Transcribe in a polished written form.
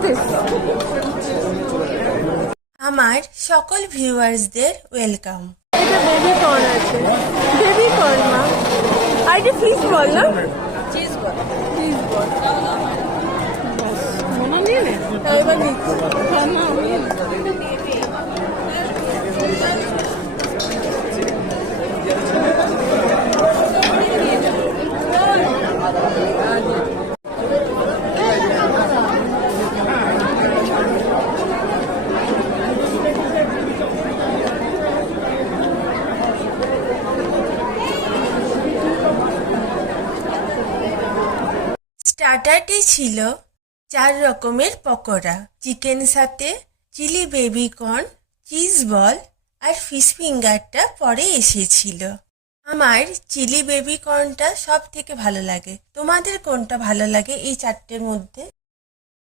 খেতে এসছো? আমার সকল ভিউয়ার্সদের ওয়েলকাম। এটা বেবি কর্ন আছে, বেবি কর্ন না, আর এটা ফিশ বল না, চিজ বল। Fish ball. মামা নিয়ে নে, এবার নিচ্ছি। হ্যাঁ না, আমি স্টার্টারটি ছিল 4 রকমের পকোড়া, চিকেন সাথে, chilli baby corn, cheese ball আর ফিশ ফিঙ্গারটা পরে এসেছিল। আমার চিলি বেবি কর্নটা সব থেকে ভালো লাগে। তোমাদের কোনটা ভালো লাগে এই 4টের মধ্যে?